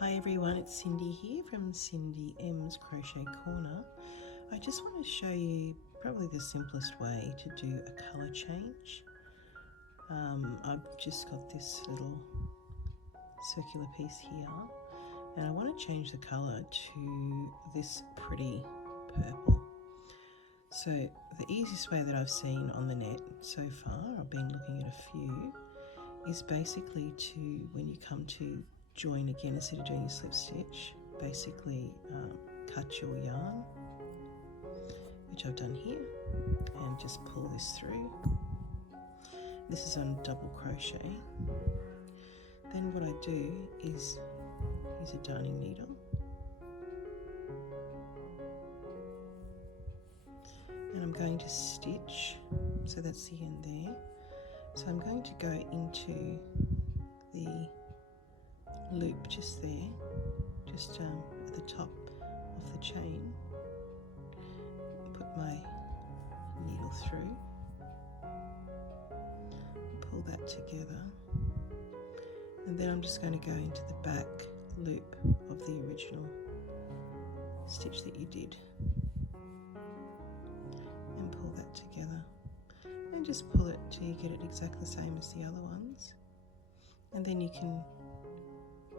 Hi everyone, it's Cindy here from Cindy M's Crochet Corner. I just want to show you probably the simplest way to do a colour change. I've just got this little circular piece here and I want to change the colour to this pretty purple. So the easiest way that I've seen on the net so far, I've been looking at a few, is basically to, when you come to join again, instead of doing your slip stitch, basically cut your yarn, which I've done here, and just pull this through. This is on double crochet. Then what I do is use a darning needle and I'm going to stitch, so that's the end there. So I'm going to go into the loop just there, just at the top of the chain, put my needle through, pull that together, and then I'm just going to go into the back loop of the original stitch that you did and pull that together, and just pull it till you get it exactly the same as the other ones, and then you can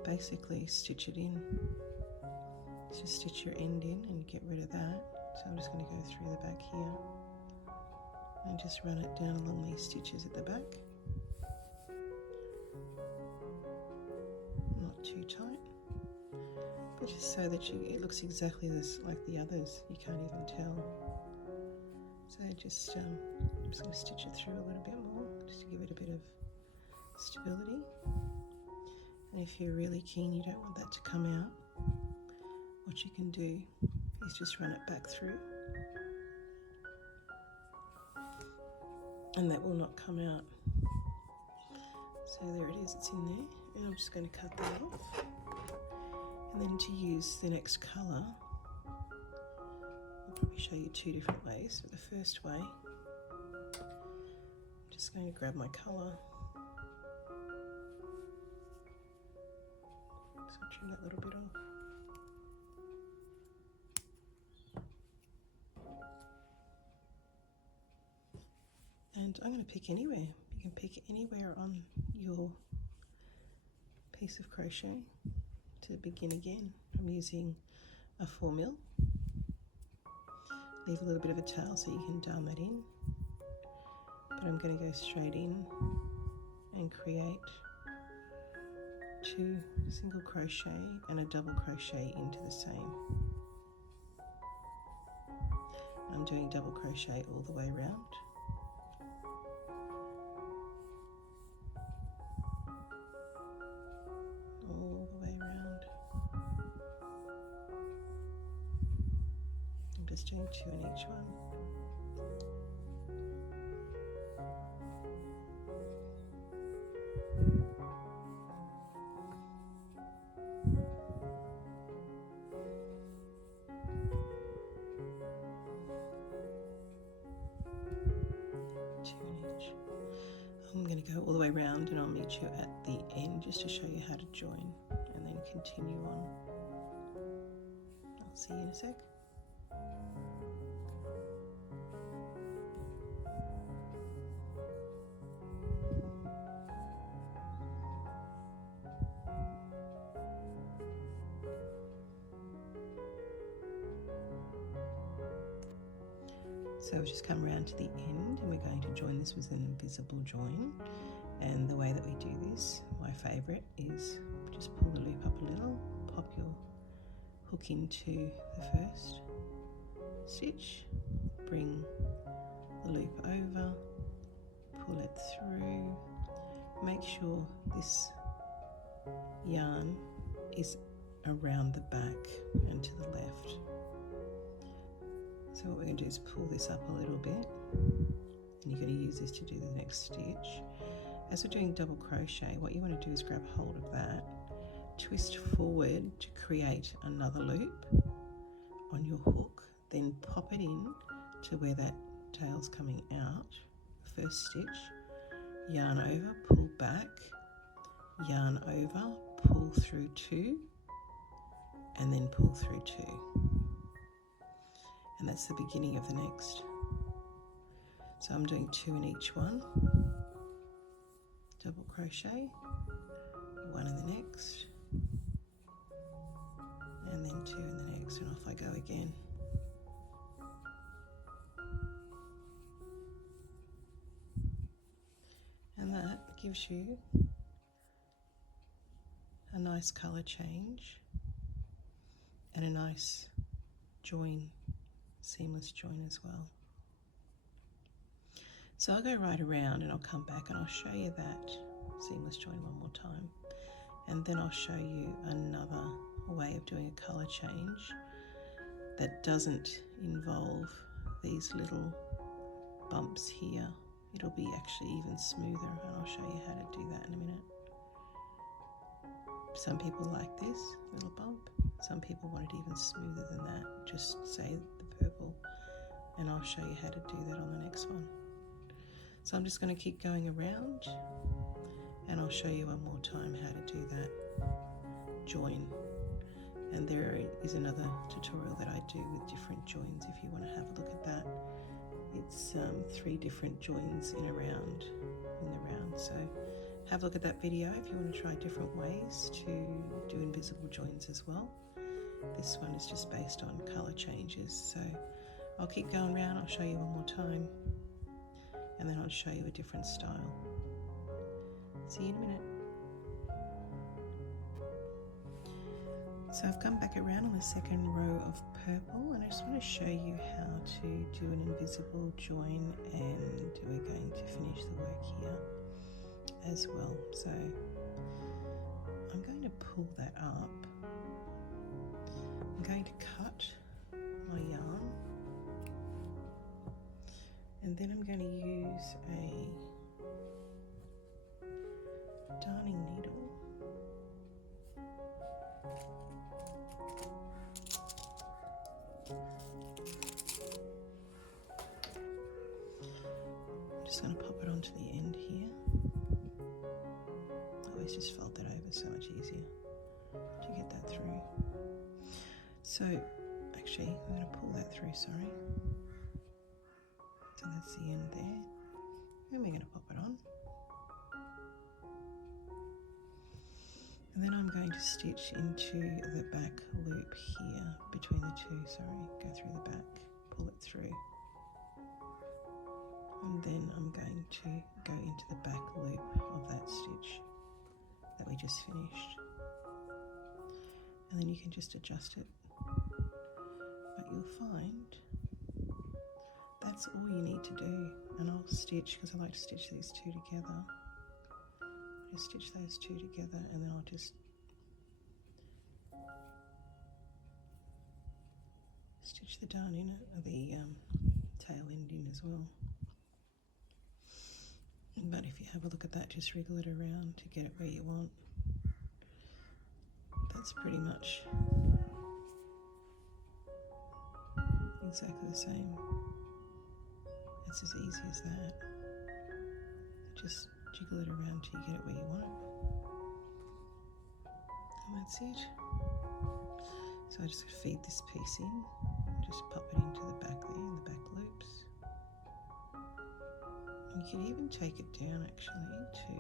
basically stitch it in. Just stitch your end in and get rid of that. So I'm just going to go through the back here and just run it down along these stitches at the back. Not too tight, but just so that it looks exactly like the others. You can't even tell. So just I'm just going to stitch it through a little bit more, just to give it a bit of stability. And if you're really keen, you don't want that to come out, what you can do is just run it back through, and that will not come out. So there it is, it's in there, and I'm just going to cut that off. And then to use the next colour, I'll probably show you two different ways. But the first way, I'm just going to grab my colour, so trim that little bit off. And I'm going to pick anywhere. You can pick anywhere on your piece of crochet to begin again. I'm using a 4mm. Leave a little bit of a tail so you can darn that in. But I'm going to go straight in and create 2 single crochet and a double crochet into the same. I'm doing double crochet all the way around. All the way around. I'm just doing 2 in each one. I'm going to go all the way around and I'll meet you at the end just to show you how to join and then continue on. I'll see you in a sec. So we've just come around to the end and we're going to join this with an invisible join. And the way that we do this, my favourite, is just pull the loop up a little, pop your hook into the first stitch, bring the loop over, pull it through, make sure this yarn is around the back and to the left. So what we're going to do is pull this up a little bit, and you're going to use this to do the next stitch. As we're doing double crochet, what you want to do is grab hold of that, twist forward to create another loop on your hook, then pop it in to where that tail's coming out, first stitch, yarn over, pull back, yarn over, pull through 2, and then pull through 2, and that's the beginning of the next. So I'm doing 2 in each one, double crochet, 1 in the next, and then 2 in the next, and off I go again. And that gives you a nice colour change and a nice join, seamless join as well. So I'll go right around and I'll come back and I'll show you that seamless join one more time, and then I'll show you another way of doing a colour change that doesn't involve these little bumps here. It'll be actually even smoother, and I'll show you how to do that in a minute. Some people like this little bump, some people want it even smoother than that, just say the purple, and I'll show you how to do that on the next one. So I'm just going to keep going around and I'll show you one more time how to do that join. And there is another tutorial that I do with different joins if you want to have a look at that. It's 3 different joins in the round. So have a look at that video if you want to try different ways to do invisible joins as well. This one is just based on colour changes. So I'll keep going around, I'll show you one more time, and then I'll show you a different style. See you in a minute. So I've come back around on the second row of purple, and I just want to show you how to do an invisible join, and we're going to finish the work here as well. So I'm going to pull that up. I'm going to cut my yarn, and then I'm going to use a darning needle I'm just going to pop it onto the end here. I always just fold that over, so much easier to get that through. So actually I'm going to pull that through, sorry. So that's the end there. And we're going to pop it on. And then I'm going to stitch into the back loop here between the 2, go through the back, pull it through. And then I'm going to go into the back loop of that stitch that we just finished. And then you can just adjust it. But you'll find that's all you need to do. And I'll stitch, because I like to stitch these 2 together. Just stitch those 2 together, and then I'll just stitch the darn in it, the tail end in as well. But if you have a look at that, just wriggle it around to get it where you want. That's pretty much exactly the same. It's as easy as that. Just jiggle it around till you get it where you want it. And that's it. So I just feed this piece in, just pop it into the back there, in the back loops. And you can even take it down actually to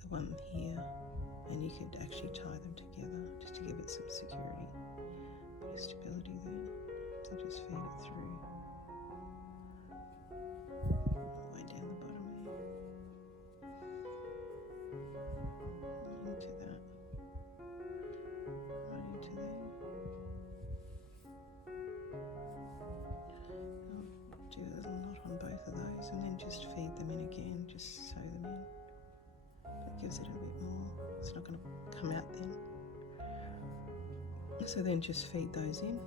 the one here, and you could actually tie them together just to give it some security, a bit of stability there. So just feed it through. Way down the bottom here, into that, right into there. I'll do a little knot on both of those, and then just feed them in again, just sew them in. That gives it a bit more, it's not going to come out then. So then just feed those in.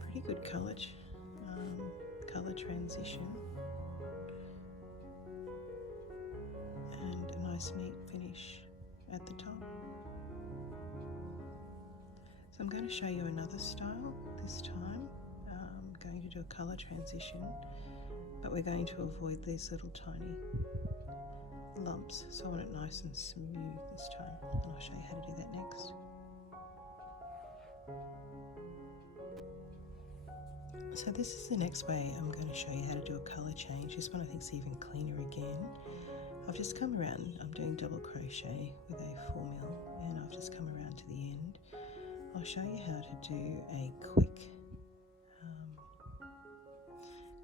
Pretty good colour transition and a nice neat finish at the top. So I'm going to show you another style this time. I'm going to do a colour transition, but but we're going to avoid these little tiny lumps, so I want it nice and smooth this time, and I'll show you how to do that next. So this is the next way I'm going to show you how to do a colour change. This one I think is even cleaner again. I've just come around, I'm doing double crochet with a 4mm, and I've just come around to the end. I'll show you how to do a quick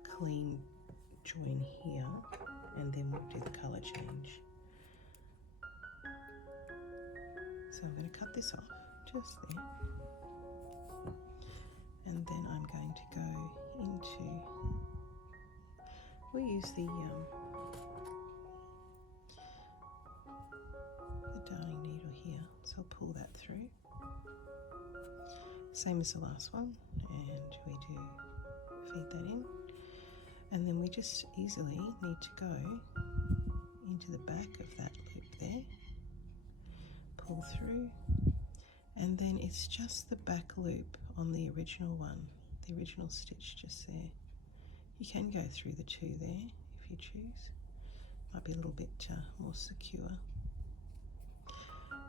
clean join here, and then we'll do the colour change. So I'm going to cut this off just there, and then I'm going to go into, we'll use the darning needle here, so I'll pull that through, same as the last one, and we do feed that in, and then we just easily need to go into the back of that loop there, pull through, and then it's just the back loop on the original one, the original stitch just there. You can go through the two there if you choose, might be a little bit more secure,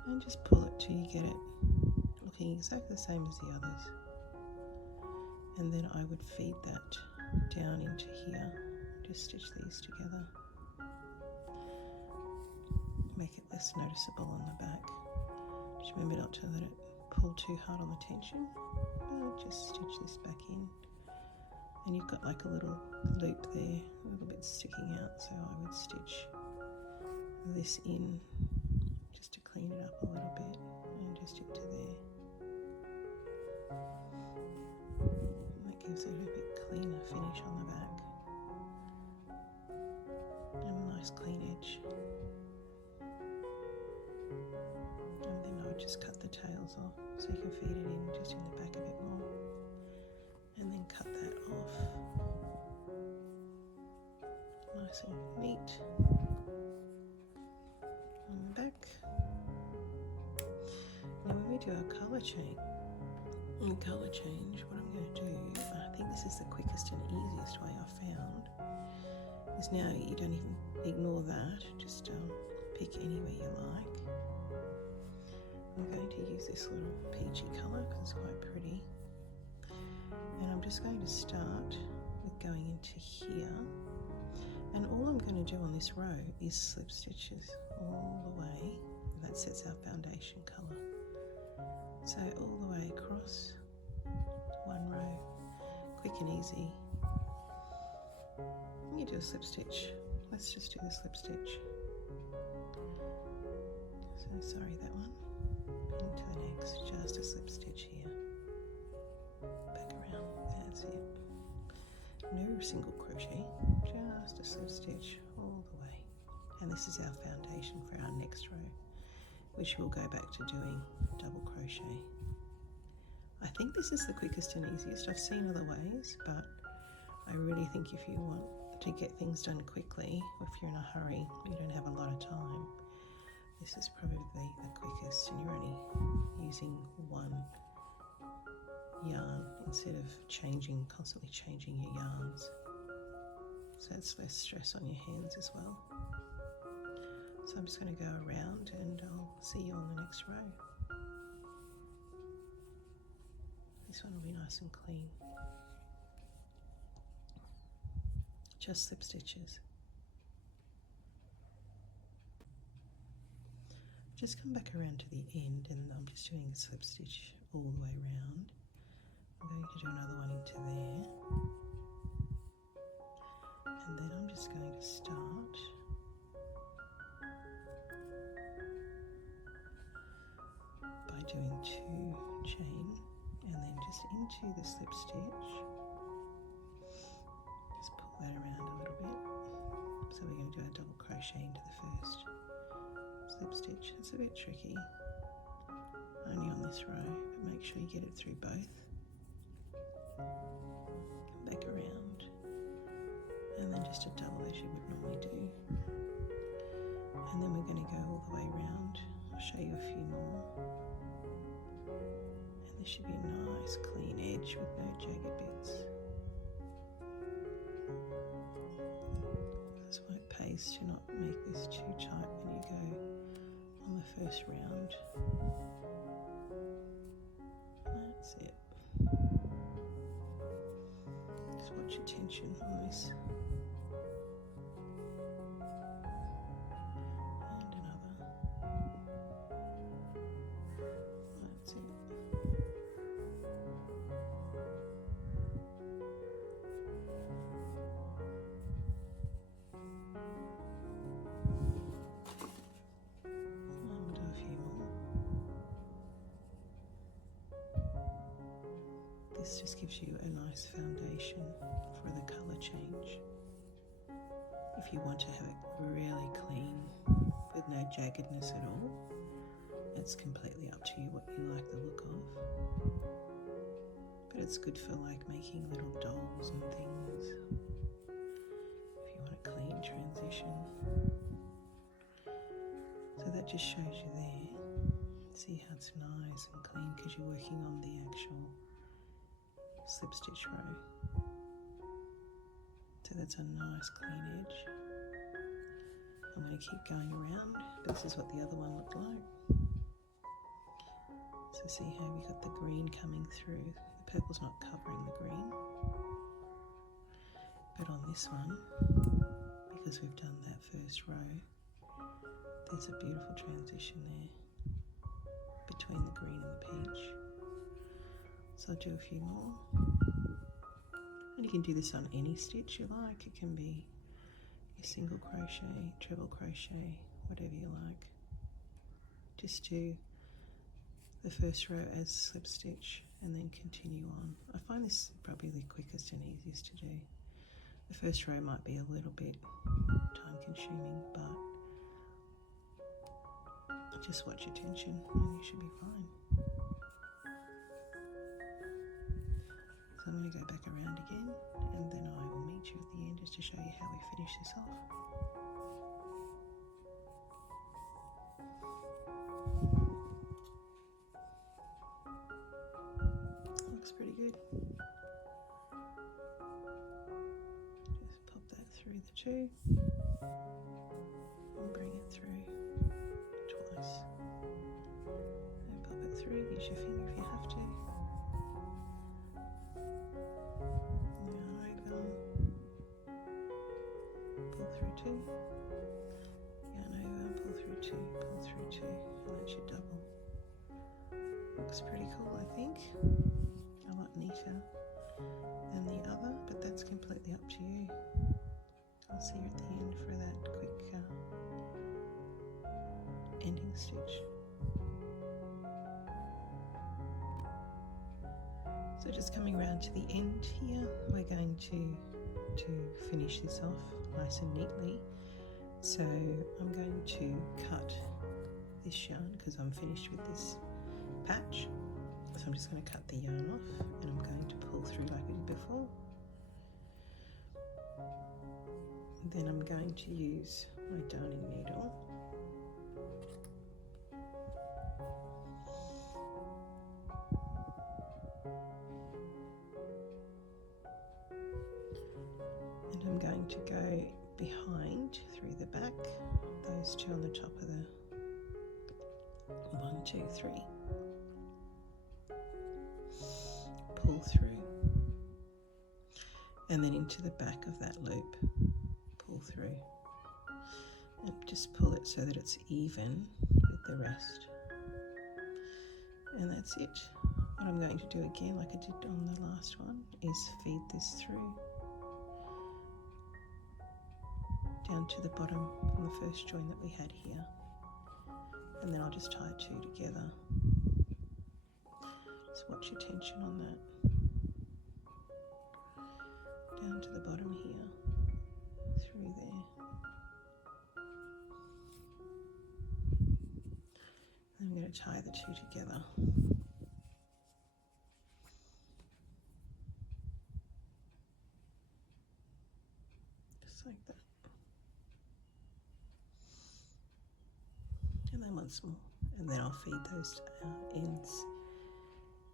and just pull it till you get it looking exactly the same as the others, and then I would feed that down into here, just stitch these together, make it less noticeable on the back. Just remember not to let it pull too hard on the tension, but just stitch this back in, and you've got like a little loop there, a little bit sticking out, so I would stitch this in just to clean it up a little bit, and just into there. That gives it a bit cleaner finish on the back, and a nice clean edge. And then I would just cut the tails off so you can feed it in just in the back a bit more, and then cut that off nice and neat on the back. Now when we do our colour change, what I'm going to do, I think this is the quickest and easiest way I've found, is now you don't even ignore that, just pick anywhere you like. I'm going to use this little peachy colour because it's quite pretty, and I'm just going to start with going into here, and all I'm going to do on this row is slip stitches all the way, and that sets our foundation colour. So all the way across one row, quick and easy. You do a slip stitch. Let's just do the slip stitch. So sorry, that one. Into the next, just a slip stitch here. Back around, that's it. No single crochet, just a slip stitch all the way. And this is our foundation for our next row, which we'll go back to doing double crochet. I think this is the quickest and easiest. I've seen other ways, but I really think if you want to get things done quickly, or if you're in a hurry, you don't have a lot of time, this is probably the quickest, and you're only using one yarn instead of constantly changing your yarns. So it's less stress on your hands as well. So I'm just going to go around, and I'll see you on the next row. This one will be nice and clean. Just slip stitches. Just come back around to the end, and I'm just doing a slip stitch all the way around. I'm going to do another one into there, and then I'm just going to start by doing 2 chain, and then just into the slip stitch, just pull that around a little bit. So we're going to do a double crochet into the first slip stitch. It's a bit tricky, only on this row, but make sure you get it through both. Come back around, and then just a double as you would normally do. And then we're going to go all the way around. I'll show you a few more. And this should be a nice clean edge with no jagged bits. this to not make this too tight when you go on the first round. That's it. Just watch your tension on this. And another. That's it. And do a few more. This just gives you a nice foundation for the colour change. If you want to have it really clean with no jaggedness at all, it's completely up to you what you like the look of. But it's good for like making little dolls and things. If you want a clean transition. So that just shows you there. See how it's nice and clean because you're working on the actual slip stitch row. So that's a nice clean edge. I'm going to keep going around, but this is what the other one looked like. So see how we got the green coming through. The purple's not covering the green. But on this one, because we've done that first row, there's a beautiful transition there between the green and the peach. So I'll do a few more. And you can do this on any stitch you like. It can be your single crochet, treble crochet, whatever you like. Just do the first row as slip stitch and then continue on. I find this probably the quickest and easiest to do. The first row might be a little bit time consuming, but just watch your tension and you should be fine. So I'm going to go back around again and then I will meet you at the end just to show you how we finish this off. Looks pretty good. Just pop that through the two and bring it through twice. And pop it through, use your finger if you have to. Pull through two, yarn over, pull through two, pull through two, and that's your double. Looks pretty cool, I think. A lot neater than the other, but that's completely up to you. I'll see you at the end for that quick ending stitch. So just coming around to the end here, we're going to finish this off nice and neatly. So I'm going to cut this yarn because I'm finished with this patch. So I'm just going to cut the yarn off and I'm going to pull through like we did before. And then I'm going to use my darning needle and I'm going to go behind through the back, those two on the top of the 1, 2, 3, pull through and then into the back of that loop, pull through and just pull it so that it's even with the rest, and that's it. What I'm going to do again, like I did on the last one, is feed this through down to the bottom from the first join that we had here, and then I'll just tie two together. Just watch your tension on that. Down to the bottom here, through there. And I'm going to tie the two together. Just like that. And then once more, and then I'll feed those ends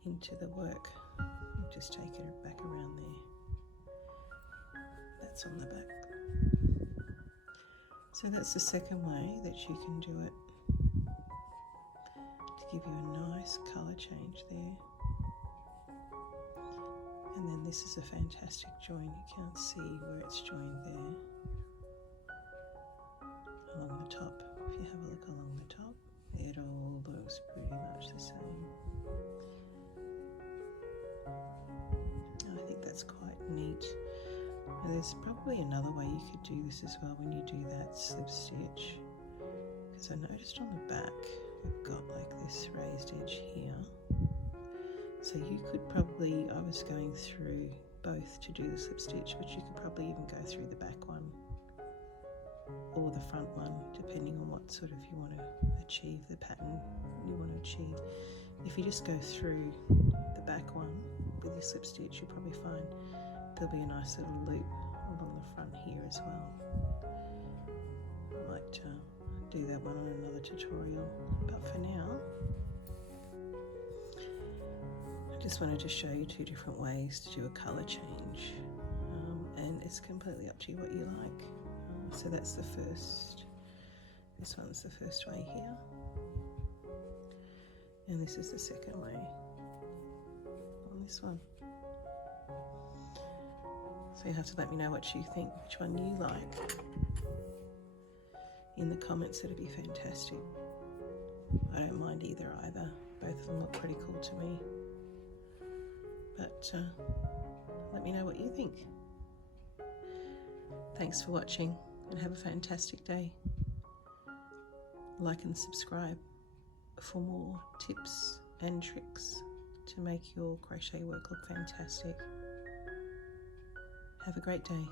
into the work. I'll just take it back around there. That's on the back. So that's the second way that you can do it, to give you a nice colour change there. And then this is a fantastic join. You can't see where it's joined there. Along the top, if you have a look along the top, it all looks pretty much the same. I think that's quite neat. Now there's probably another way you could do this as well when you do that slip stitch, because I noticed on the back we've got like this raised edge here. So you could probably, I was going through both to do the slip stitch, but you could probably even go through the back one or the front one, depending on what sort of you want to achieve, the pattern you want to achieve. If you just go through the back one with your slip stitch, you'll probably find there'll be a nice little loop along the front here as well. I might do that one on another tutorial, but for now I just wanted to show you two different ways to do a colour change, and it's completely up to you what you like. So that's the first, this one's the first way here, and this is the second way on this one. So you have to let me know what you think, which one you like in the comments. That'd be fantastic. I don't mind either. Both of them look pretty cool to me. But let me know what you think. Thanks for watching and have a fantastic day. Like and subscribe for more tips and tricks to make your crochet work look fantastic. Have a great day.